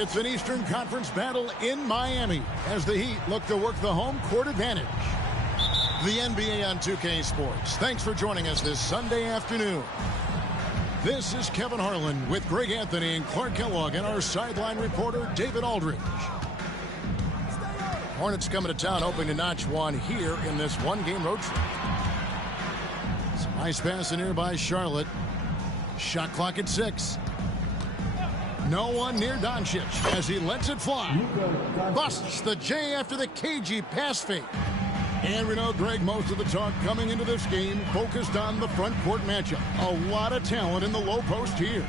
It's an Eastern Conference battle in Miami as the Heat look to work the home court advantage. The NBA on 2K Sports. Thanks for joining us this Sunday afternoon. This is Kevin Harlan with Greg Anthony and Clark Kellogg and our sideline reporter David Aldridge. Hornets coming to town hoping to notch one here in this one-game road trip. Some nice pass in here by Charlotte. Shot clock at 6. No one near Doncic as he lets it fly. Busts the J after the cagey pass fake. And we know, Greg, most of the talk coming into this game focused on the front court matchup. A lot of talent in the low post here.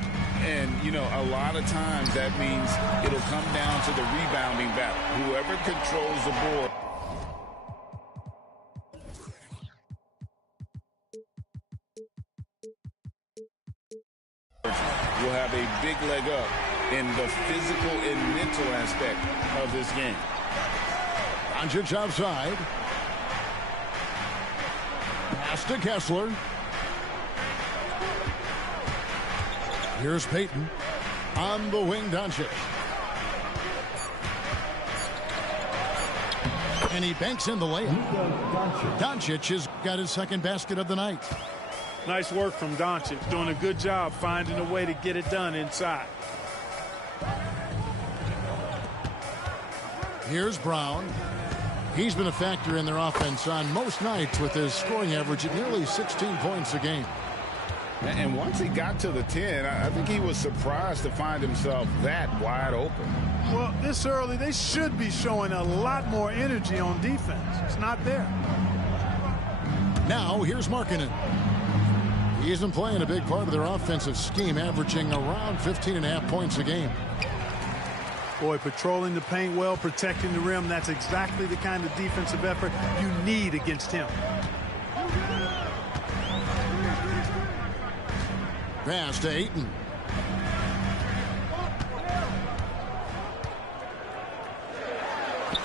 And, you know, a lot of times that means it'll come down to the rebounding battle. Whoever controls the board. Will have a big leg up in the physical and mental aspect of this game. Doncic outside. Pass to Kessler. Here's Payton. On the wing, Doncic. And he banks in the layup. Doncic has got his second basket of the night. Nice work from Doncic, doing a good job finding a way to get it done inside. Here's Brown. He's been a factor in their offense on most nights with his scoring average at nearly 16 points a game. And once he got to the 10, I think he was surprised to find himself that wide open. Well, this early, they should be showing a lot more energy on defense. It's not there. Now, here's Markkanen. He's been playing a big part of their offensive scheme, averaging around 15.5 points a game. Boy, patrolling the paint well, protecting the rim, that's exactly the kind of defensive effort you need against him. Pass to Ayton.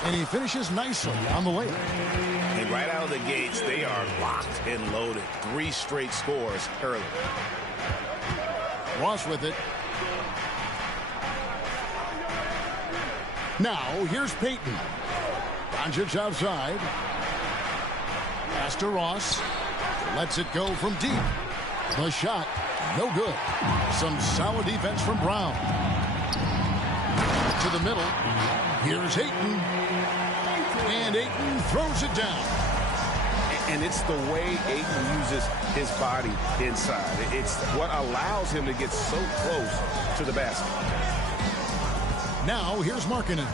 And he finishes nicely on the layup. And right out of the gates, they are locked and loaded. 3 straight scores early. Ross with it. Now, here's Payton. Doncic outside. Pass to Ross. Lets it go from deep. The shot, no good. Some solid defense from Brown. To the middle. Here's Ayton. And Ayton throws it down. And it's the way Ayton uses his body inside. It's what allows him to get so close to the basket. Now, here's Markkanen.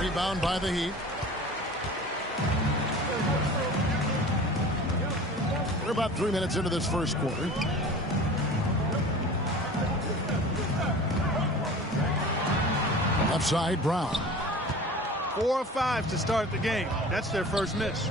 Rebound by the Heat. We're about 3 minutes into this first quarter. Upside, Brown. 4 of 5 to start the game. That's their first miss.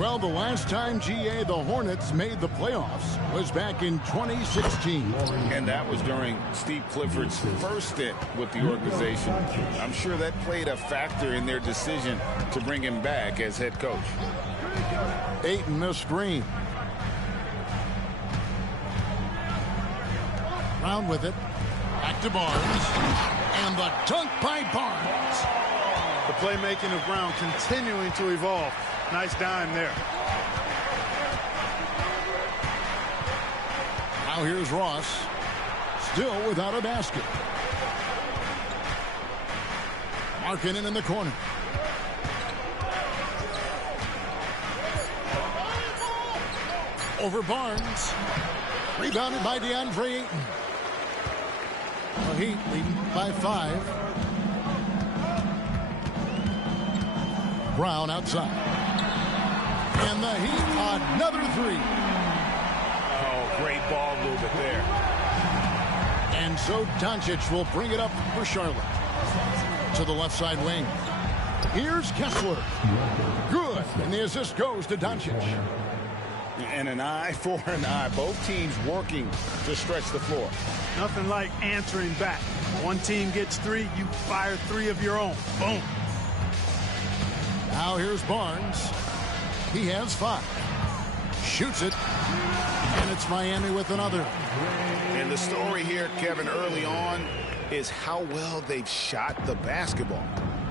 Well, the last time, GA, the Hornets made the playoffs was back in 2016. And that was during Steve Clifford's first stint with the organization. I'm sure that played a factor in their decision to bring him back as head coach. Ayton, the screen. Brown with it. Back to Barnes. And the dunk by Barnes. The playmaking of Brown continuing to evolve. Nice dime there. Now here's Ross. Still without a basket. Markkanen in the corner. Over Barnes. Rebounded by DeAndre Ayton. The Heat leading by 5. Brown outside. And the Heat, another 3. Oh, great ball movement there. And so Doncic will bring it up for Charlotte. To the left side wing. Here's Kessler. Good. And the assist goes to Doncic. And an eye for an eye. Both teams working to stretch the floor. Nothing like answering back. One team gets 3, you fire 3 of your own. Boom. Now here's Barnes. He has 5. Shoots it. And it's Miami with another. And the story here, Kevin, early on is how well they've shot the basketball.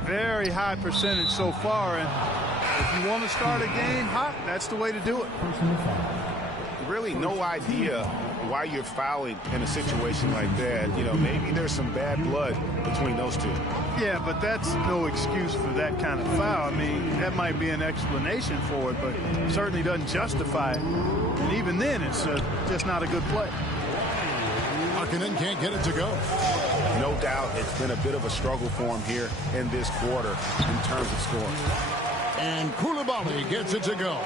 Very high percentage so far, and if you want to start a game hot, that's the way to do it. Really no idea why you're fouling in a situation like that. You know, maybe there's some bad blood between those two. Yeah, but that's no excuse for that kind of foul. I mean, that might be an explanation for it, but it certainly doesn't justify it. And even then, it's just not a good play. Markkanen can't get it to go. No doubt it's been a bit of a struggle for him here in this quarter in terms of scoring. And Koulibaly gets it to go.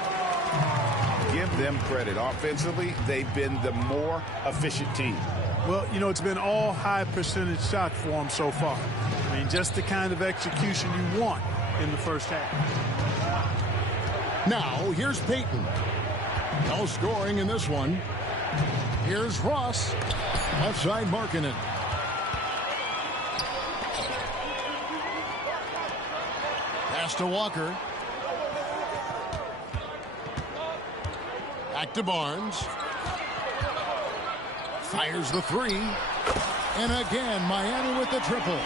Give them credit. Offensively, they've been the more efficient team. Well, you know, it's been all high percentage shots for them so far. I mean, just the kind of execution you want in the first half. Now, here's Payton. No scoring in this one. Here's Ross. Left side Markkanen. Pass to Walker. Back to Barnes. Fires the 3. And again, Miami with the triple.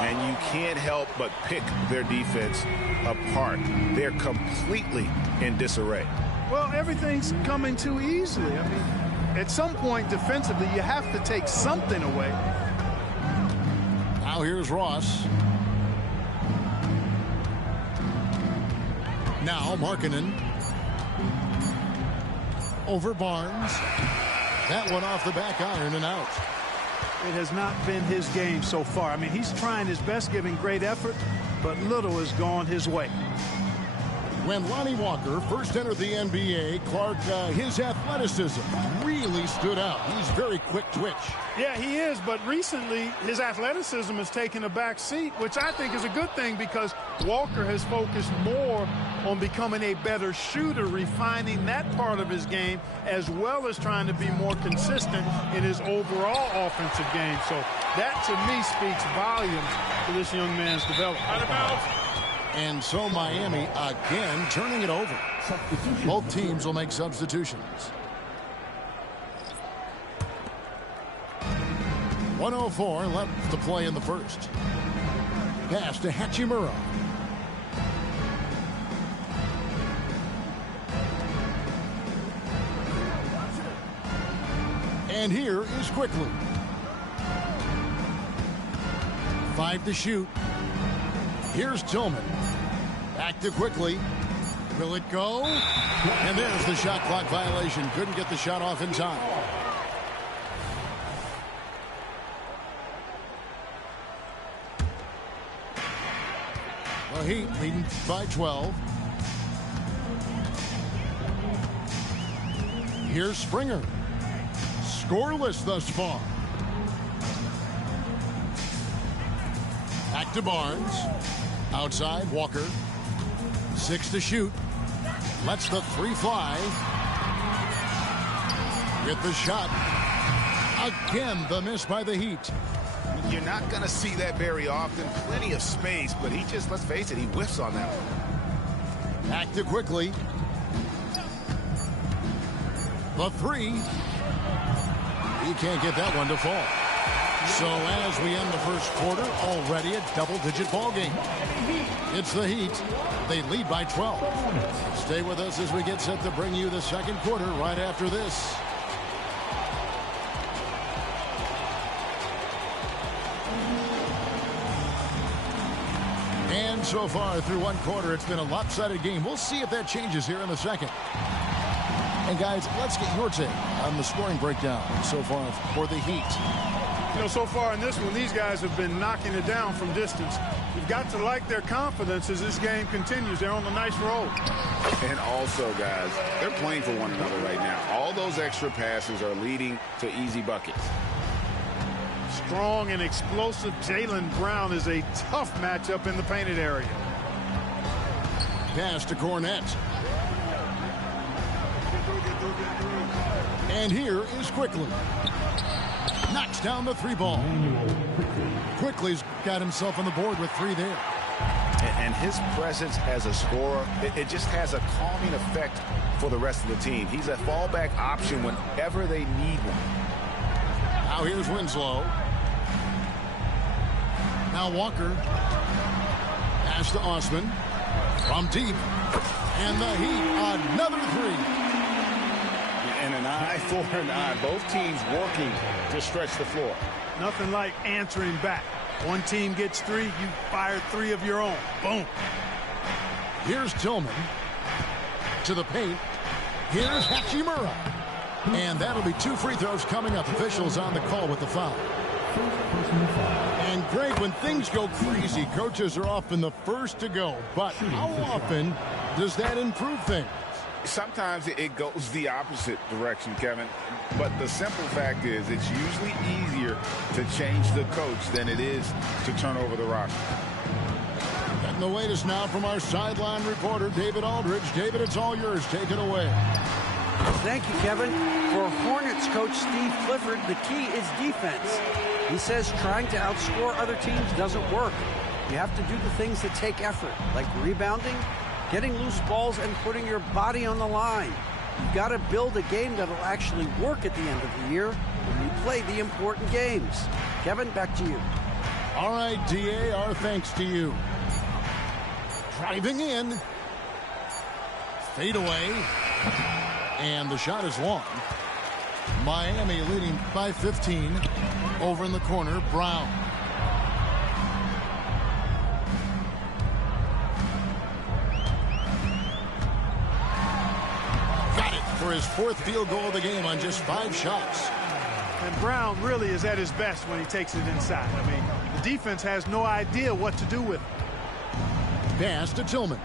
And you can't help but pick their defense apart. They're completely in disarray. Well, everything's coming too easily. I mean, at some point defensively, you have to take something away. Now here's Ross. Now Markkanen. Over Barnes. That one off the back iron and out. It has not been his game so far. I mean, he's trying his best, giving great effort, but little has gone his way. When Lonnie Walker first entered the NBA, Clark, his athleticism really stood out. He's very quick twitch. Yeah, he is, but recently his athleticism has taken a back seat, which I think is a good thing because Walker has focused more on becoming a better shooter, refining that part of his game, as well as trying to be more consistent in his overall offensive game. So that, to me, speaks volumes to this young man's development. Out of bounds. And so Miami again turning it over. Both teams will make substitutions. 1:04 left to play in the first. Pass to Hachimura. And here is Quickly. 5 to shoot. Here's Tillman. Back to Quickly. Will it go? And there's the shot clock violation. Couldn't get the shot off in time. The Heat leading by 12. Here's Springer. Scoreless thus far. Back to Barnes. Outside, Walker. 6 to shoot. Lets the 3 fly. Get the shot. Again, the miss by the Heat. You're not going to see that very often. Plenty of space, but he just, let's face it, he whiffs on that one. Back to Quickly. The 3. He can't get that one to fall. So as we end the first quarter, already a double-digit ball game. It's the Heat. They lead by 12. Stay with us as we get set to bring you the second quarter right after this. And so far through one quarter, it's been a lopsided game. We'll see if that changes here in the second. And guys, let's get your take on the scoring breakdown so far for the Heat. You know, so far in this one, these guys have been knocking it down from distance. You've got to like their confidence as this game continues. They're on a nice roll. And also, guys, they're playing for one another right now. All those extra passes are leading to easy buckets. strong and explosive Jaylen Brown is a tough matchup in the painted area. Pass to Hornets. And here is Quickly. Knocks down the three ball. Quickly's got himself on the board with 3 there. And his presence as a scorer, it just has a calming effect for the rest of the team. He's a fallback option whenever they need one. Now here's Winslow. Now Walker. Pass to Osman. From deep. And the Heat, another 3. And an eye for an eye. Both teams working to stretch the floor. Nothing like answering back. One team gets 3, you fire 3 of your own. Boom. Here's Tillman. To the paint. Here's Hachimura. And that'll be 2 free throws coming up. Officials on the call with the foul. And Greg, when things go crazy, coaches are often the first to go. But how often does that improve things? Sometimes it goes the opposite direction, Kevin. But the simple fact is it's usually easier to change the coach than it is to turn over the rock. Getting the latest now from our sideline reporter, David Aldridge. David, it's all yours. Take it away. Thank you, Kevin. For Hornets coach Steve Clifford, the key is defense. He says trying to outscore other teams doesn't work. You have to do the things that take effort, like rebounding, getting loose balls, and putting your body on the line. You've got to build a game that'll actually work at the end of the year when you play the important games. Kevin, back to you. All right, DA, our thanks to you. Driving in. Fade away. And the shot is long. Miami leading by 15. Over in the corner, Brown. Got it for his 4th field goal of the game on just 5 shots. And Brown really is at his best when he takes it inside. I mean, the defense has no idea what to do with it. Pass to Tillman.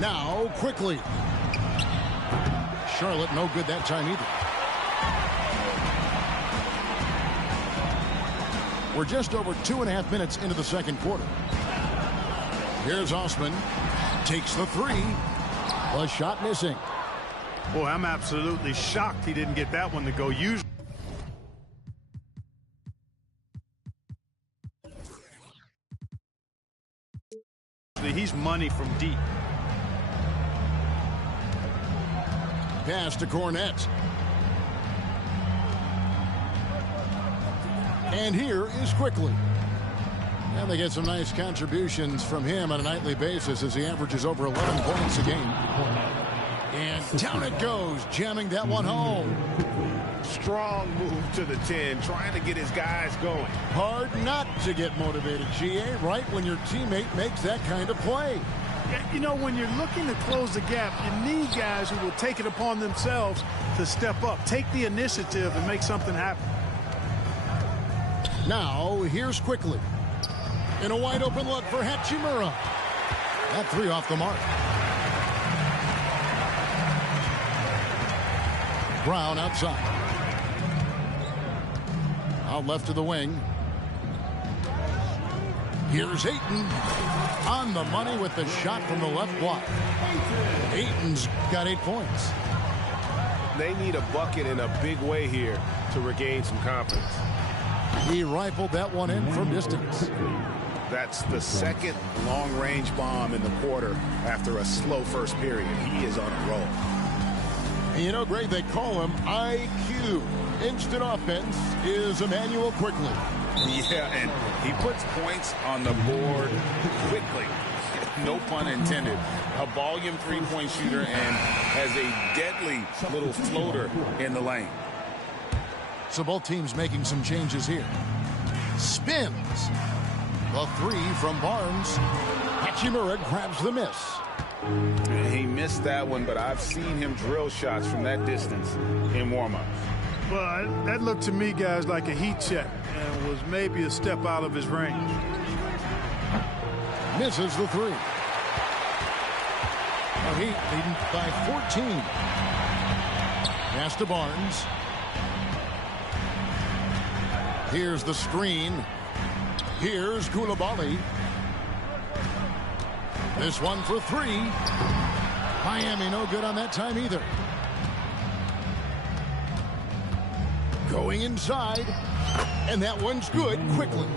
Now, Quickly. Charlotte no good that time either. We're just over 2.5 minutes into the second quarter. Here's Osman. Takes the 3. The shot missing. Boy, I'm absolutely shocked he didn't get that one to go. Usually he's money from deep. Pass to Cornette. And here is Quickly. And they get some nice contributions from him on a nightly basis as he averages over 11 points a game. And down it goes, jamming that one home. Strong move to the 10, trying to get his guys going. Hard not to get motivated, GA, right when your teammate makes that kind of play. You know, when you're looking to close the gap, you need guys who will take it upon themselves to step up, take the initiative, and make something happen. Now, here's Quickly. In a wide open look for Hachimura. That 3 off the mark. Brown outside. Out left to the wing. Here's Ayton. On the money with the shot from the left block. Ayton's got 8 points. They need a bucket in a big way here to regain some confidence. He rifled that one in from distance. That's the second long-range bomb in the quarter after a slow first period. He is on a roll. You know, Greg, they call him IQ. Instant offense is Emmanuel Quickly. Yeah, and he puts points on the board quickly. No pun intended. A volume 3-point shooter and has a deadly little floater in the lane. So both teams making some changes here. Spins. The 3 from Barnes. Hachimura grabs the miss. He missed that one, but I've seen him drill shots from that distance in warm-ups. Well, that looked to me, guys, like a heat check and was maybe a step out of his range. Misses the 3. The Heat leading by 14. Pass to Barnes. Here's the screen. Here's Koulibaly. This one for three. Miami no good on that time either. Going inside. And that one's good quickly.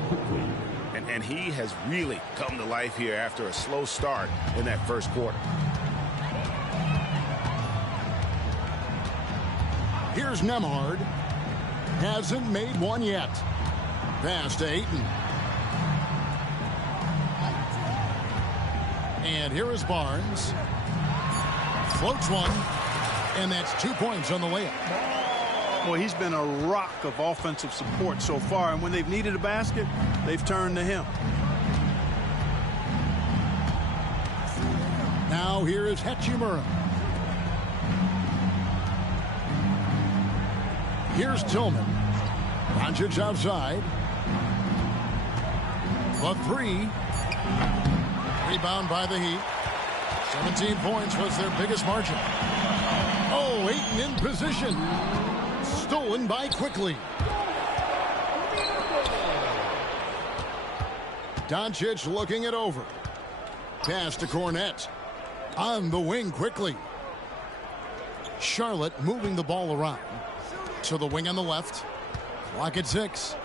And he has really come to life here after a slow start in that first quarter. Here's Nemhard. Hasn't made one yet. Pass to Ayton. And here is Barnes. Floats one. And that's 2 points on the layup. Well, he's been a rock of offensive support so far, and when they've needed a basket, they've turned to him. Now here is Hachimura. Here's Tillman. Doncic outside. The three. Rebound by the Heat. 17 points was their biggest margin. Oh, Ayton in position. Stolen by Quickly. Doncic looking it over. Pass to Cornette. On the wing Quickly. Charlotte moving the ball around. To the wing on the left. Clock at 6.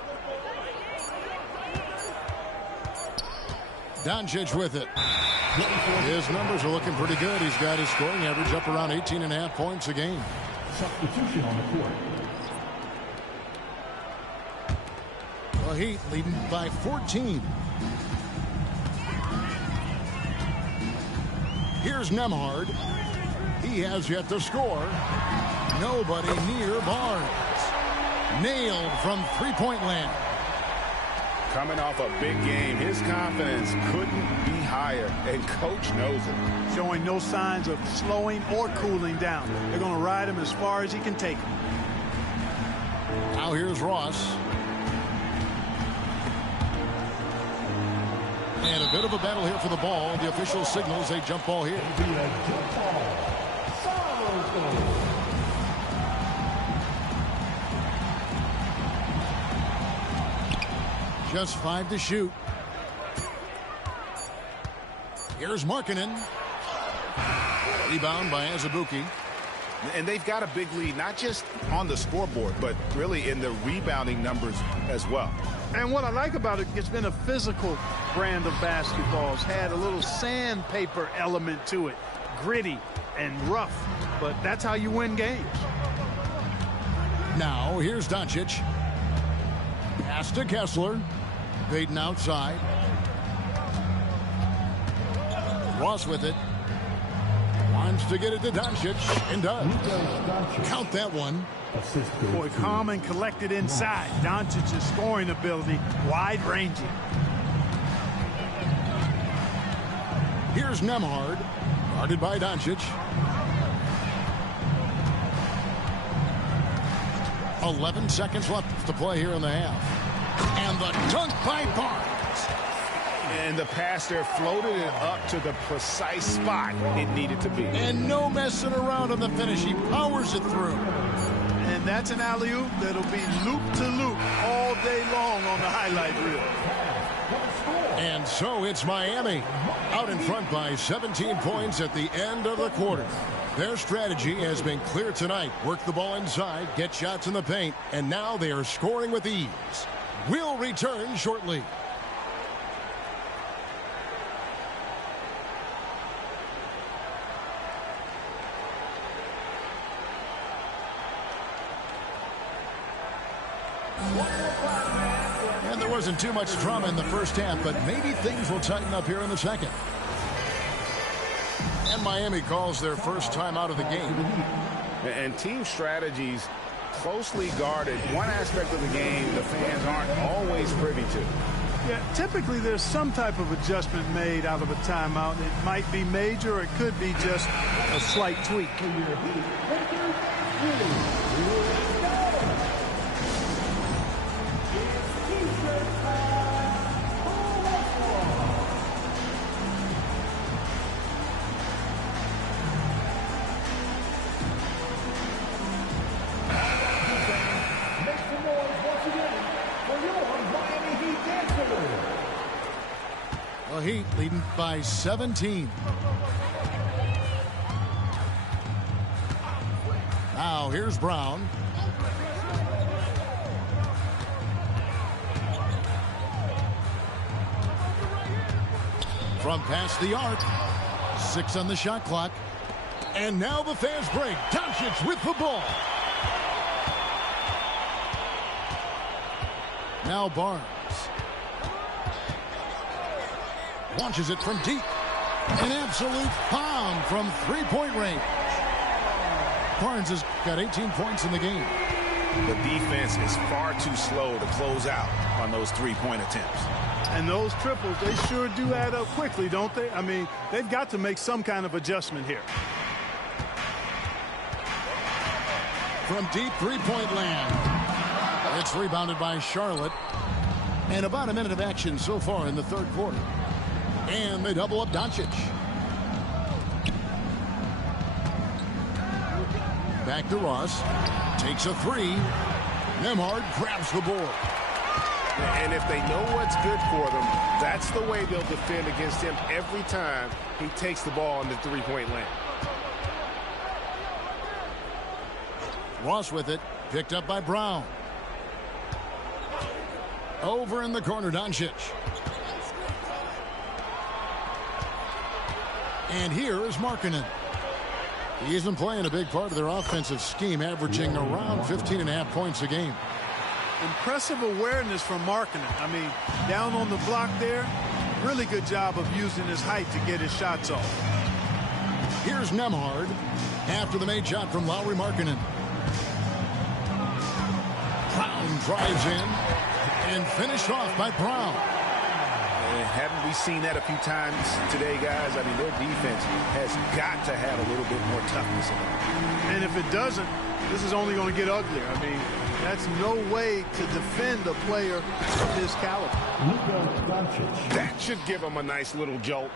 Doncic with it. His numbers are looking pretty good. He's got his scoring average up around 18.5 points a game. Substitution on the court. The Heat leading by 14. Here's Nemhard. He has yet to score. Nobody near Barnes. Nailed from three-point land. Coming off a big game, his confidence couldn't be higher, and coach knows it. Showing no signs of slowing or cooling down. They're going to ride him as far as he can take him. Now here's Ross. And a bit of a battle here for the ball. The official signals a jump ball here. Just 5 to shoot. Here's Markkanen. Rebound by Azubuike. And they've got a big lead, not just on the scoreboard, but really in the rebounding numbers as well. And what I like about it, it's been a physical brand of basketball. It's had a little sandpaper element to it. Gritty and rough, but that's how you win games. Now here's Doncic. Pass to Kessler. Baden outside. Ross with it. Wants to get it to Doncic and does. Count that one. Boy, calm and collected inside. Doncic's scoring ability, wide-ranging. Here's Nemhard. Guarded by Doncic. 11 seconds left to play here in the half. And the dunk by Barnes. And the passer floated it up to the precise spot it needed to be. And no messing around on the finish. He powers it through. And that's an alley-oop that'll be loop-to-loop all day long on the highlight reel. And so it's Miami out in front by 17 points at the end of the quarter. Their strategy has been clear tonight. Work the ball inside, get shots in the paint, and now they are scoring with ease. We'll return shortly. And there wasn't too much drama in the first half, but maybe things will tighten up here in the second. And Miami calls their first time out of the game. And team strategies closely guarded. One aspect of the game the fans aren't always privy to. Yeah, typically there's some type of adjustment made out of a timeout. It might be major, or it could be just a slight tweak. Make some noise once again for your Heat leading by 17. Now here's Brown. From past the arc. 6 on the shot clock. And now the fast break. Doncic with the ball. Now Barnes. Launches it from deep. An absolute bomb from three-point range. Barnes has got 18 points in the game. The defense is far too slow to close out on those three-point attempts. And those triples, they sure do add up quickly, don't they? I mean, they've got to make some kind of adjustment here. From deep three-point land. It's rebounded by Charlotte. And about a minute of action so far in the third quarter. And they double up Doncic. Back to Ross. Takes a three. Nembhard grabs the board. And if they know what's good for them, that's the way they'll defend against him every time he takes the ball in the three-point lane. Ross with it. Picked up by Brown. Over in the corner, Doncic. And here is Markkanen. He isn't playing a big part of their offensive scheme, averaging around 15.5 points a game. Impressive awareness from Markkanen. I mean, down on the block there, really good job of using his height to get his shots off. Here's Nembhard after the made shot from Lauri Markkanen. Brown drives in and finished off by Brown. And haven't we seen that a few times today, guys? I mean, their defense has got to have a little bit more toughness in it. And if it doesn't, this is only going to get uglier. I mean, that's no way to defend a player of his caliber. That should give them a nice little jolt.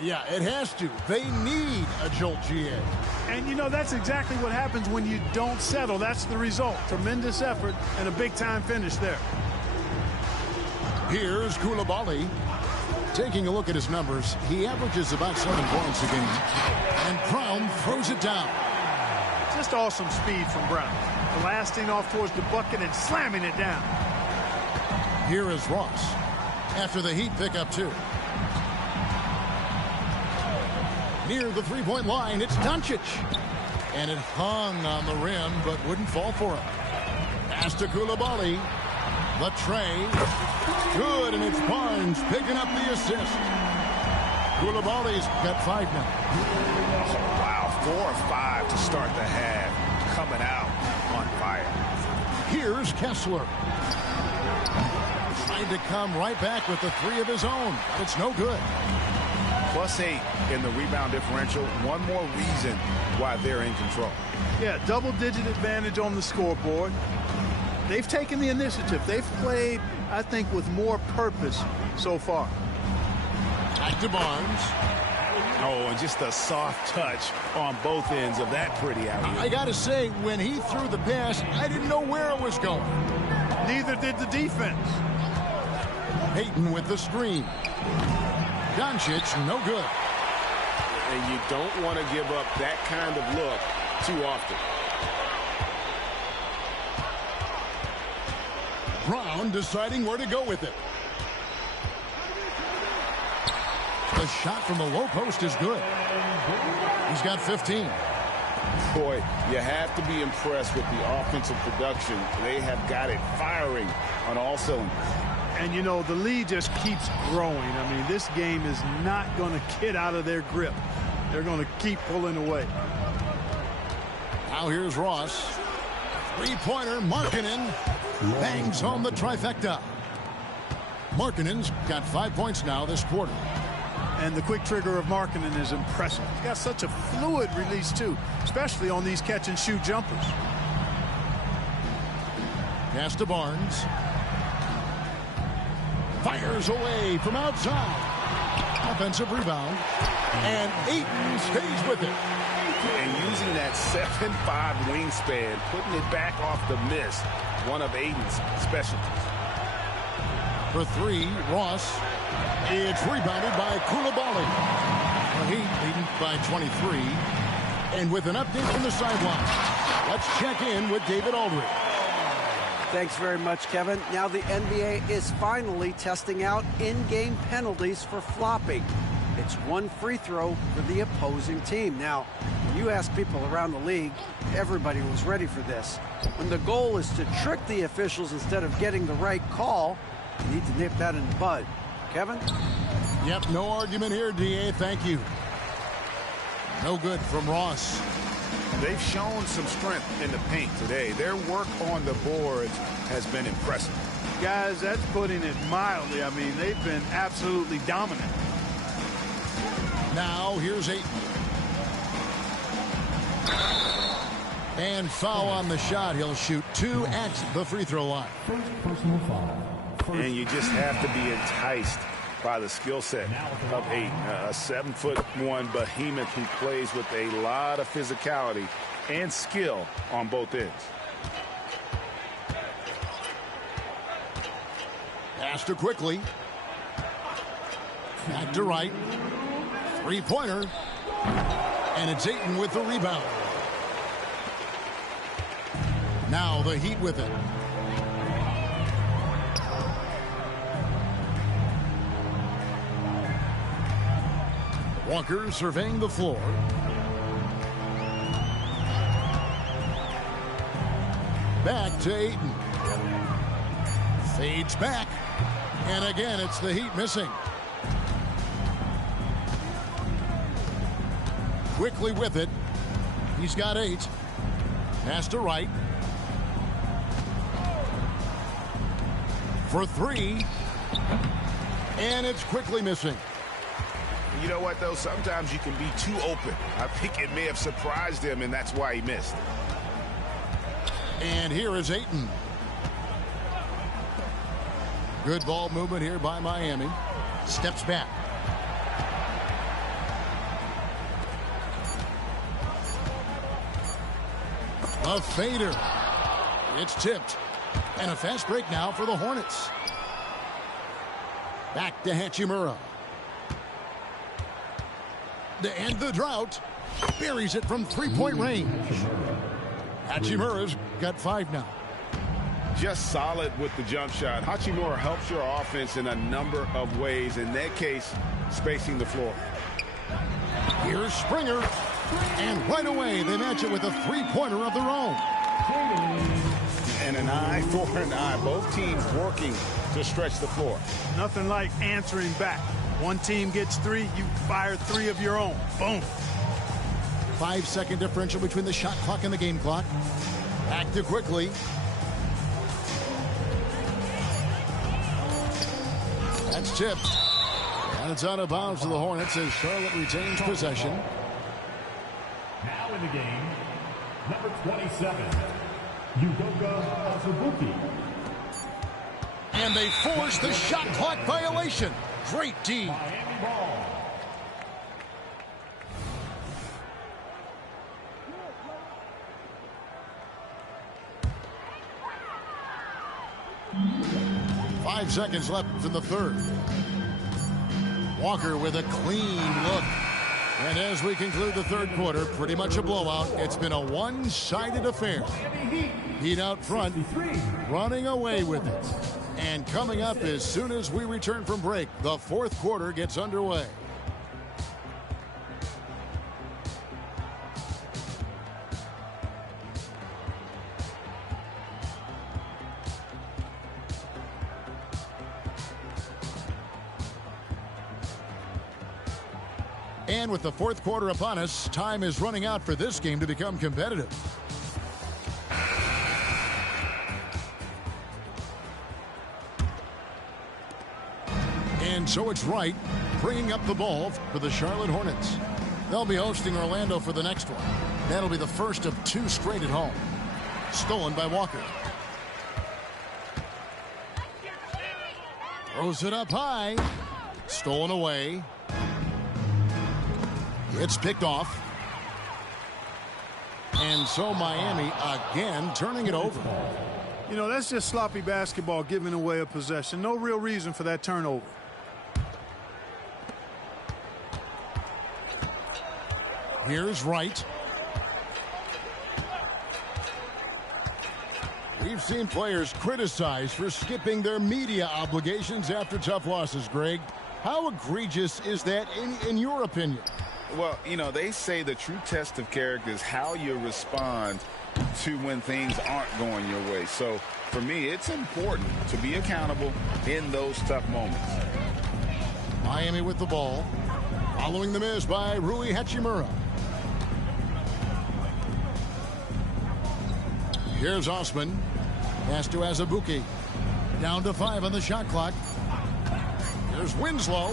Yeah, it has to. They need a jolt, GA. And, you know, that's exactly what happens when you don't settle. That's the result. Tremendous effort and a big-time finish there. Here's Coulibaly. Taking a look at his numbers, he averages about 7 points a game. And Brown throws it down. Just awesome speed from Brown. Blasting off towards the bucket and slamming it down. Here is Ross. After the Heat pick up 2. Near the three-point line, it's Doncic. And it hung on the rim, but wouldn't fall for him. Pass to Coulibaly. The tray. Good, and it's Barnes picking up the assist. Coulibaly's got 5 now. Wow, 4 or 5 to start the half. Coming out on fire. Here's Kessler. Trying to come right back with the 3 of his own. But it's no good. +8 in the rebound differential. One more reason why they're in control. Yeah, double-digit advantage on the scoreboard. They've taken the initiative. They've played, I think, with more purpose so far. Back to Barnes. Oh, and just a soft touch on both ends of that pretty alley. I got to say, when he threw the pass, I didn't know where it was going. Neither did the defense. Payton with the screen. Doncic, no good. And you don't want to give up that kind of look too often. Brown deciding where to go with it. The shot from the low post is good. He's got 15. Boy, you have to be impressed with the offensive production. They have got it firing on all cylinders. And, you know, the lead just keeps growing. I mean, this game is not going to get out of their grip. They're going to keep pulling away. Now here's Ross. Three-pointer, Markkanen bangs home the trifecta. Markkanen's got 5 points now this quarter. And the quick trigger of Markkanen is impressive. He's got such a fluid release, too, especially on these catch-and-shoot jumpers. Pass to Barnes. Fires away from outside. Offensive rebound. And Ayton stays with it. And using that 7'5" wingspan, putting it back off the miss, one of Ayton's specialties. For three, Ross. It's rebounded by Koulibaly. The Heat leading by 23. And with an update from the sideline, let's check in with David Aldridge. Thanks very much, Kevin. Now the NBA is finally testing out in-game penalties for flopping. It's one free throw for the opposing team. Now, when you ask people around the league, everybody was ready for this. When the goal is to trick the officials instead of getting the right call, you need to nip that in the bud. Kevin? Yep, no argument here, DA. Thank you. No good from Ross. They've shown some strength in the paint today. Their work on the boards has been impressive. Guys, that's putting it mildly. I mean, they've been absolutely dominant. Now, here's Ayton. And foul on the shot. He'll shoot 2 at the free throw line. First personal foul. And you just have to be enticed by the skill set of Ayton. A 7'1" behemoth who plays with a lot of physicality and skill on both ends. Pass to quickly. Back to right. Three-pointer. And it's Ayton with the rebound. Now the Heat with it. Walker surveying the floor. Back to Ayton. Fades back. And again, it's the Heat missing. Quickly with it. He's got 8. Pass to right. For 3. And it's quickly missing. You know what, though? Sometimes you can be too open. I think it may have surprised him, and that's why he missed. And here is Ayton. Good ball movement here by Miami. Steps back. A fader. It's tipped. And a fast break now for the Hornets. Back to Hachimura. To end the drought. Buries it from three-point range. Hachimura's got 5 now. Just solid with the jump shot. Hachimura helps your offense in a number of ways. In that case, spacing the floor. Here's Springer. And right away, they match it with a three-pointer of their own. And an eye for an eye. Both teams working to stretch the floor. Nothing like answering back. One team gets 3, you fire 3 of your own. Boom. 5-second differential between the shot clock and the game clock. Back to quickly. That's tipped. And it's out of bounds to the Hornets as Charlotte retains possession. Now in the game, number 27, Udoka Azubuike. And they force the shot clock violation. Great D. Miami ball. Five seconds left in the third. Walker with a clean look. And as we conclude the third quarter, pretty much a blowout. It's been a one-sided affair. Heat out front, running away with it. And coming up as soon as we return from break, the fourth quarter gets underway. And with the fourth quarter upon us, time is running out for this game to become competitive. And so it's Wright bringing up the ball for the Charlotte Hornets. They'll be hosting Orlando for the next one. That'll be the first of 2 straight at home. Stolen by Walker. Throws it up high. Stolen away. It's picked off. And so Miami again turning it over. You know, that's just sloppy basketball, giving away a possession. No real reason for that turnover. Here's Wright. We've seen players criticized for skipping their media obligations after tough losses, Greg. How egregious is that in your opinion? Well, you know, they say the true test of character is how you respond to when things aren't going your way. So, for me, it's important to be accountable in those tough moments. Miami with the ball. Following the miss by Rui Hachimura. Here's Osman. Pass to Azubuike. Down to 5 on the shot clock. Here's Winslow.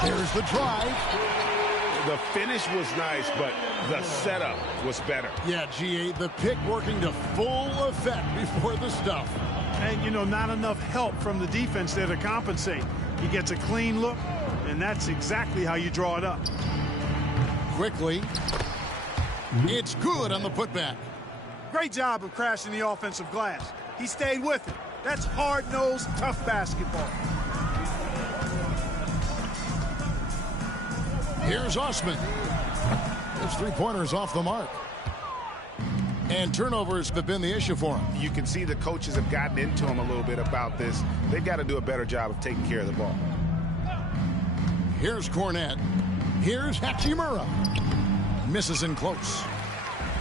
Here's the drive. The finish was nice, but the setup was better. Yeah, GA, the pick working to full effect before the stuff. And, you know, not enough help from the defense there to compensate. He gets a clean look, and that's exactly how you draw it up. Quickly. It's good on the putback. Great job of crashing the offensive glass. He stayed with it. That's hard-nosed, tough basketball. Here's Osman. His three-pointers off the mark. And turnovers have been the issue for him. You can see the coaches have gotten into him a little bit about this. They've got to do a better job of taking care of the ball. Here's Cornette. Here's Hachimura. Misses in close.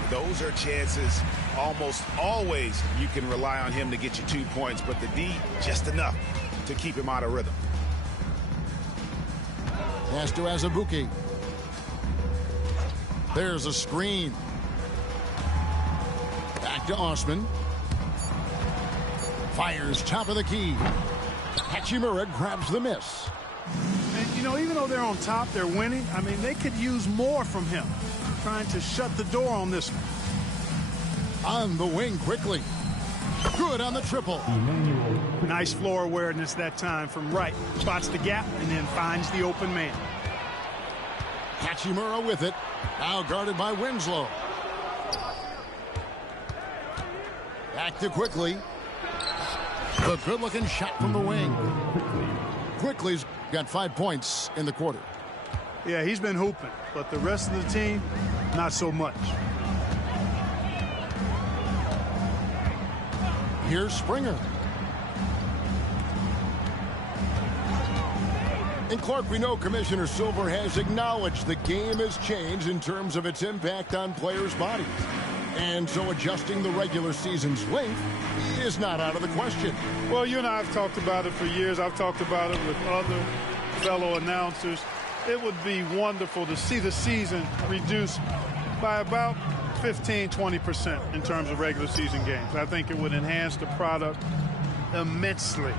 Those are chances. Almost always you can rely on him to get you 2 points, but the D, just enough to keep him out of rhythm. Pass to Azubuike. There's a screen. Back to Osman. Fires top of the key. Hachimura grabs the miss. And, you know, even though they're on top, they're winning. I mean, they could use more from him. Trying to shut the door on this one. On the wing quickly. Good on the triple. Nice floor awareness that time from Wright. Spots the gap and then finds the open man. Hachimura with it. Now guarded by Winslow. Back to Quickly. The good-looking shot from the wing. Quickly's got 5 points in the quarter. Yeah, he's been hooping, but the rest of the team, not so much. Here's Springer. And Clark, we know Commissioner Silver has acknowledged the game has changed in terms of its impact on players' bodies. And so adjusting the regular season's length is not out of the question. Well, you and I have talked about it for years. I've talked about it with other fellow announcers. It would be wonderful to see the season reduced by about 15-20% in terms of regular season games. I think it would enhance the product immensely.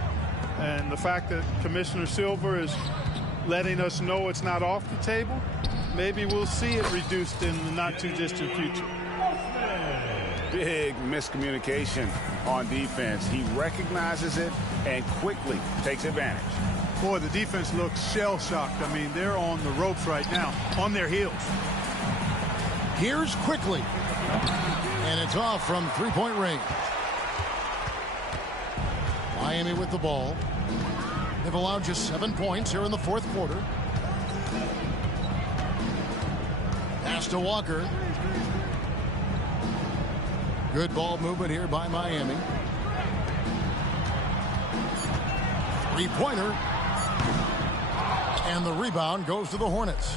And the fact that Commissioner Silver is letting us know it's not off the table, maybe we'll see it reduced in the not-too-distant future. Big miscommunication on defense. He recognizes it and quickly takes advantage. Boy, the defense looks shell-shocked. I mean, they're on the ropes right now, on their heels. Here's Quickly. And it's off from three-point range. Miami with the ball. They've allowed just 7 points here in the fourth quarter. Pass to Walker. Good ball movement here by Miami. Three-pointer. And the rebound goes to the Hornets.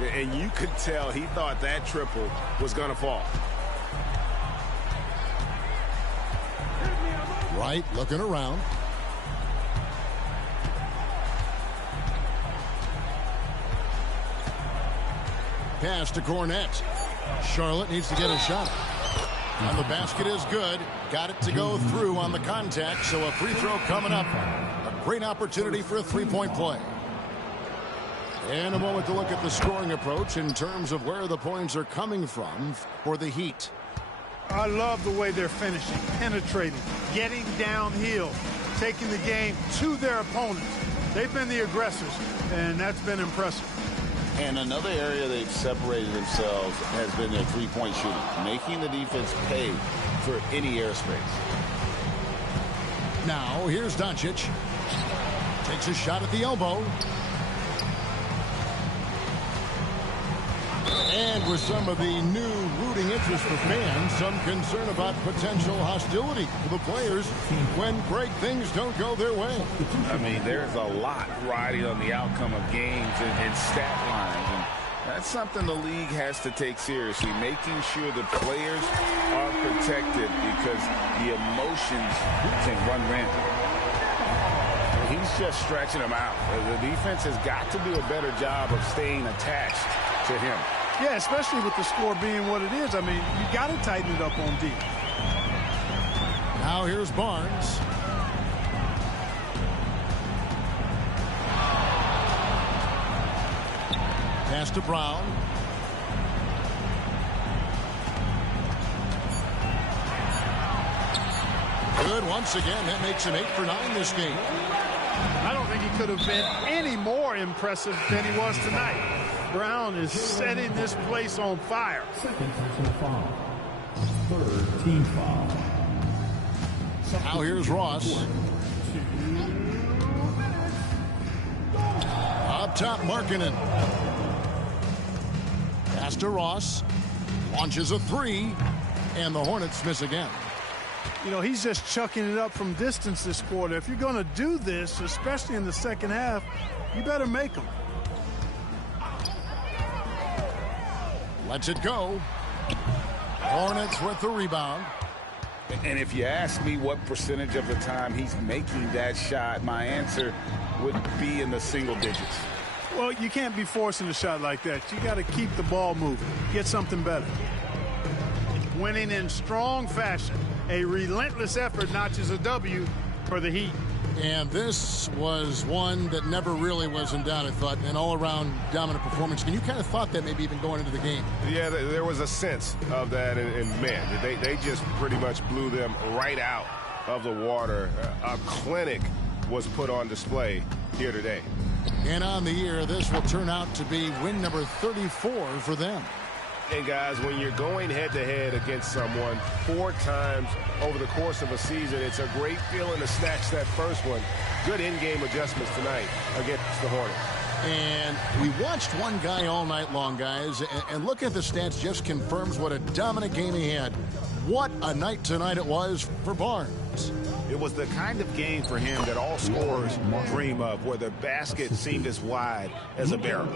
And you could tell he thought that triple was going to fall. Wright looking around. Pass to Cornette. Charlotte needs to get a shot. And the basket is good. Got it to go through on the contact, so a free throw coming up. A great opportunity for a three-point play. And a moment to look at the scoring approach in terms of where the points are coming from for the Heat. I love the way they're finishing, penetrating, getting downhill, taking the game to their opponents. They've been the aggressors, and that's been impressive. And another area they've separated themselves has been their three-point shooting, making the defense pay for any airspace. Now here's Doncic. Takes a shot at the elbow. And with some of the new rooting interest for fans, some concern about potential hostility for the players when great things don't go their way. I mean, there's a lot riding on the outcome of games and stat lines. And that's something the league has to take seriously, making sure the players are protected because the emotions can run rampant. He's just stretching them out. The defense has got to do a better job of staying attached to him. Yeah, especially with the score being what it is. I mean, you got to tighten it up on D. Now here's Barnes. Pass to Brown. Good once again. That makes him 8 for 9 this game. I don't think he could have been any more impressive than he was tonight. Brown is setting this place on fire. Second personal foul. Third team foul. Now here's Ross. Up top, Markkanen. Pass to Ross. Launches a 3. And the Hornets miss again. You know, he's just chucking it up from distance this quarter. If you're going to do this, especially in the second half, you better make them. Lets it go. Hornets with the rebound. And if you ask me what percentage of the time he's making that shot, my answer would be in the single digits. Well, you can't be forcing a shot like that. You got to keep the ball moving. Get something better. Winning in strong fashion. A relentless effort notches a W for the Heat. And this was one that never really was in doubt, I thought, an all-around dominant performance. And you kind of thought that maybe even going into the game. Yeah, there was a sense of that, and man, they just pretty much blew them right out of the water. A clinic was put on display here today. And on the year, this will turn out to be win number 34 for them. And guys, when you're going head-to-head against someone 4 times over the course of a season, it's a great feeling to snatch that first one. Good in-game adjustments tonight against the Hornets. And we watched one guy all night long, guys, and look at the stats just confirms what a dominant game he had. What a night tonight it was for Barnes. It was the kind of game for him that all scorers dream of, where the basket seemed as wide as a barrel.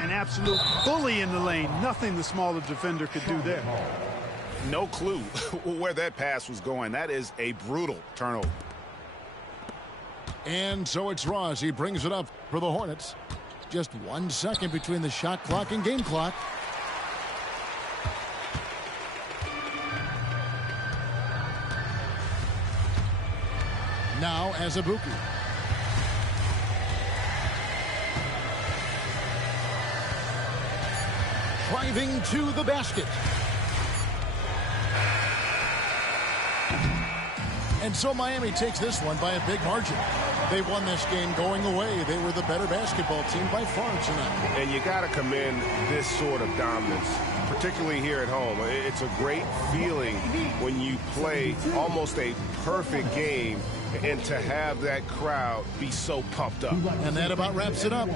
An absolute bully in the lane. Nothing the smaller defender could do there. No clue where that pass was going. That is a brutal turnover. And so it's Ross. He brings it up for the Hornets. Just 1 second between the shot clock and game clock. Now Azubuike. Driving to the basket. And so Miami takes this one by a big margin. They won this game going away. They were the better basketball team by far tonight. And you got to commend this sort of dominance, particularly here at home. It's a great feeling when you play almost a perfect game and to have that crowd be so pumped up. And that about wraps it up.